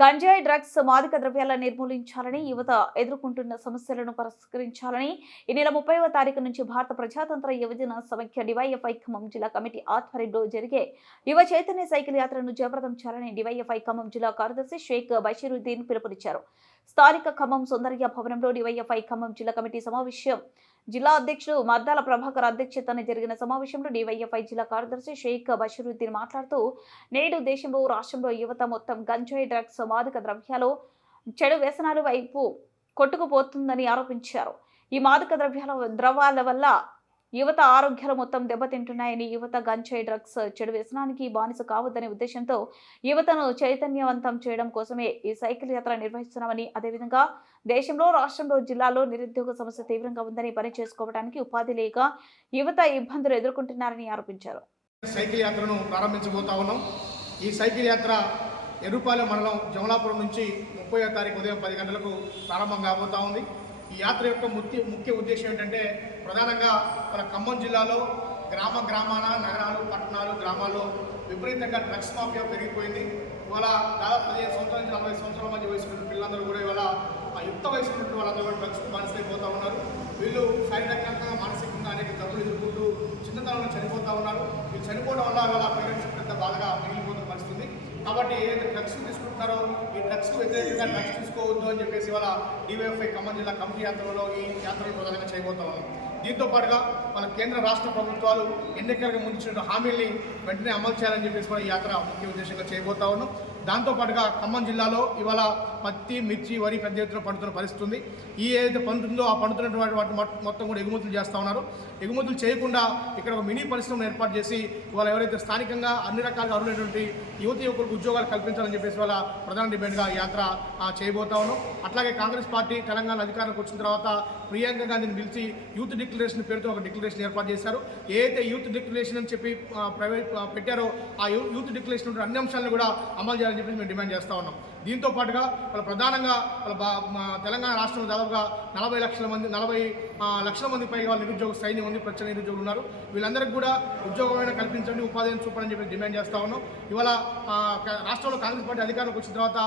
గంజాయి డ్రగ్స్ మాదక ద్రవ్యాల నిర్మూలించాలని యువత ఎదుర్కొంటున్న సమస్యలను పరిష్కరించాలని ఈ నెల 30వ తారీఖు నుంచి భారత ప్రజాతంత్ర యువజన సమైక్య డివైఎఫ్ఐ ఖమ్మం జిల్లా కమిటీ ఆధ్వర్యంలో జరిగే యువ చైతన్య సైకిల్ యాత్రను జయప్రదం చేయాలని డివైఎఫ్ఐ ఖమ్మం జిల్లా కార్యదర్శి షేక్ బషీరుద్దీన్ పిలుపునిచ్చారు. స్థానిక ఖమ్మం సుందరయ్య భవనంలో డివైఎఫ్ఐ ఖమ్మం జిల్లా కమిటీ సమావేశం జిల్లా అధ్యక్షుడు మద్దాల ప్రభాకర్ అధ్యక్షతన జరిగిన సమావేశంలో డివైఎఫ్ఐ జిల్లా కార్యదర్శి షేక్ బషీరుద్దీన్ మాట్లాడుతూ నేడు దేశంలో రాష్ట్రంలో యువత మొత్తం గంజాయి డ్రగ్స్ మాదక ద్రవ్యాలు చెడు వ్యసనాల వైపు కొట్టుకుపోతుందని ఆరోపించారు. ఈ మాదక ద్రవ్యాల వల్ల యువత ఆరోగ్యాలు మొత్తం దెబ్బతింటున్నాయని, యువత గంజాయి డ్రగ్స్ చెడు వ్యసనానికి బానిస కావద్దనే ఉద్దేశంతో యువతను చైతన్యవంతం చేయడం కోసమే ఈ సైకిల్ యాత్ర నిర్వహిస్తున్నామని, అదేవిధంగా దేశంలో రాష్ట్రంలో జిల్లాలో నిరుద్యోగ సమస్య తీవ్రంగా ఉందని, పని చేసుకోవడానికి ఉపాధి లేక యువత ఇబ్బందులు ఎదుర్కొంటున్నారని ఆరోపించారు. సైకిల్ యాత్రను ప్రారంభించబోతా ఉన్నాం. ఈ సైకిల్ యాత్ర ఎర్రుపాలెం మండలం జమలాపురం నుంచి 30వ తారీఖు ఉదయం 10 గంటలకు ప్రారంభం కాబోతా ఉంది. ఈ యాత్ర యొక్క ముఖ్య ఉద్దేశం ఏంటంటే ప్రధానంగా మన ఖమ్మం జిల్లాలో గ్రామాన నగరాలు, పట్టణాలు, గ్రామాల్లో విపరీతంగా డ్రగ్స్ మాఫియా పెరిగిపోయింది. ఇవాళ దాదాపు 15 సంవత్సరాల నుంచి 40 సంవత్సరాల మధ్య వయసు పిల్లలందరూ కూడా ఇవాళ యుక్త వయసు వాళ్ళందరూ కూడా డ్రగ్స్ బానిసైపోతూ ఉన్నారు. వీళ్ళు శారీరకంగా, మానసికంగా అనేక జబ్బులు ఎదుర్కొంటూ చిన్నతనంలో చనిపోతూ ఉన్నారు. వీళ్ళు చనిపోవడం వల్ల వాళ్ళ పేరెంట్స్ పెద్ద బాధగా మిగిలిపోతున్న పరిస్థితి. కాబట్టి ఏదైతే డ్రగ్స్ తీసుకుంటున్నారో ఈ డ్రగ్స్ వ్యతిరేకంగా డ్రగ్స్ తీసుకోవద్దు అని చెప్పేసి వాళ్ళ డివైఎఫ్ఐ ఖమ్మం జిల్లా కమిటీ యాత్రలో ఈ యాత్రలు ప్రధానంగా చేయబోతా ఉన్నాం. దీంతో పాటుగా మన కేంద్ర రాష్ట్ర ప్రభుత్వాలు ఎన్నికలకు ముందు ఇచ్చిన హామీల్ని వెంటనే అమలు చేయాలని చెప్పేసి కూడా ఈ యాత్ర ముఖ్య ఉద్దేశంగా చేయబోతా ఉన్నాం. దాంతోపాటుగా ఖమ్మం జిల్లాలో ఇవాళ పత్తి, మిర్చి, వరి పెద్ద ఎత్తున పండుతున్న పరిస్థితి ఉంది. ఈ ఏదైతే పండుతుందో ఆ పండుతున్నటువంటి వాటి మొత్తం కూడా ఎగుమతులు చేస్తూ ఉన్నారు. ఎగుమతులు చేయకుండా ఇక్కడ ఒక మినీ పరిశ్రమను ఏర్పాటు చేసి ఇవాళ ఎవరైతే స్థానికంగా అన్ని రకాలుగా అర్హులైనటువంటి యువకులకు ఉద్యోగాలు కల్పించాలని చెప్పేసి వాళ్ళ ప్రధాన డిమాండ్గా ఈ యాత్ర చేయబోతా ఉన్నాం. అట్లాగే కాంగ్రెస్ పార్టీ తెలంగాణ అధికారంలోకి వచ్చిన తర్వాత ప్రియాంక గాంధీని పిలిచి యూత్ డిక్లరేషన్ పేరుతో ఒక డిక్లరేషన్ ఏర్పాటు చేశారు. ఏదైతే యూత్ డిక్లరేషన్ అని చెప్పి పెట్టారో ఆ యూత్ డిక్లరేషన్ అన్ని అంశాలను కూడా అమలు చేయాలని చెప్పి మేము డిమాండ్ చేస్తూ ఉన్నాం. దీంతో పాటుగా వాళ్ళ ప్రధానంగా తెలంగాణ రాష్ట్రంలో దాదాపుగా 40 లక్షల మంది పైగా వాళ్ళ నిరుద్యోగ సైన్యం ఉంది, ప్రత్యేక నిరుద్యోగులు ఉన్నారు. వీళ్ళందరికీ కూడా ఉద్యోగమైనా కల్పించండి, ఉపాధిని చూపని చెప్పి డిమాండ్ చేస్తూ ఉన్నాం. ఇవాళ రాష్ట్రంలో కాంగ్రెస్ పార్టీ అధికారంలోకి వచ్చిన తర్వాత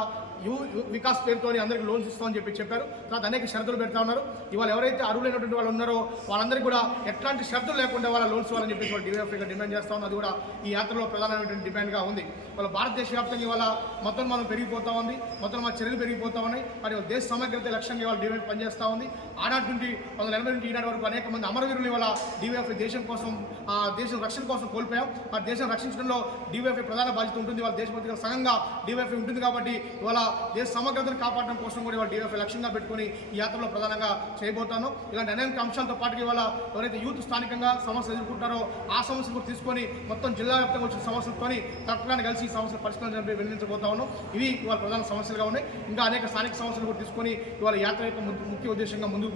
వికాస్ పేరుతో అందరికీ లోన్స్ ఇస్తామని చెప్పారు. తర్వాత అనేక షరతులు పెడతా ఉన్నారు. ఇవాళ ఎవరైతే అర్హులైనటువంటి వాళ్ళు ఉన్నారో వాళ్ళందరికీ కూడా ఎట్లాంటి షరతులు లేకుండా వాళ్ళ లోన్స్ ఇవ్వాలని చెప్పేసి వాళ్ళు డివైఎఫ్ఐగా డిమాండ్ చేస్తా ఉన్నారు. అది కూడా ఈ యాత్రలో ప్రధానమైనటువంటి డిమాండ్గా ఉంది. వాళ్ళ భారతదేశ వ్యాప్తంగా ఇవాళ మొత్తం మనం పెరిగిపోతా ఉంది, మొత్తం మన చర్యలు పెరిగిపోతా ఉన్నాయి. మరి దేశ సమగ్రత లక్ష్యంగా ఇవాళ డివైఎఫ్ పనిచేస్తూ ఉంది. ఆనాటి నుండి 1980 నుండి ఈనాటి వరకు అనేక మంది అమరవీరులు ఇవాళ డివైఎఫ్ఐ దేశం రక్షణ కోసం కోల్పోయాం. మరి దేశం రక్షించడంలో డివైఎఫ్ఐ ప్రధాన బాధ్యత ఉంటుంది. వాళ్ళ దేశభక్తిగా సగంగా డివైఎఫ్ఐ ఉంటుంది. కాబట్టి ఇవాళ దేశ సమగ్రతను కాపాడడం కోసం కూడా ఇవాళ డివైఎఫ్ఐ లక్ష్యంగా పెట్టుకుని ఈ యాత్రలో ప్రధానంగా చేయబోతాను. ఇలాంటి అనేక అంశాలతో పాటుగా ఇవాళ ఎవరైతే యూత్ స్థానికంగా సమస్యలు ఎదుర్కొంటారో ఆ సమస్యలు కూడా తీసుకొని మొత్తం జిల్లా వ్యాప్తంగా వచ్చిన సమస్యలతో తక్కువగా కలిసి ఈ సమస్యలు పరిష్కరించడం వినియోగించబోతా ఉన్నాం. ఇవి ఇవాళ ప్రధాన సమస్యలుగా ఉన్నాయి. ఇంకా అనేక స్థానిక సమస్యలు కూడా తీసుకొని ఇవాళ యాత్ర యొక్క ముఖ్య ఉద్దేశంగా ముందుకు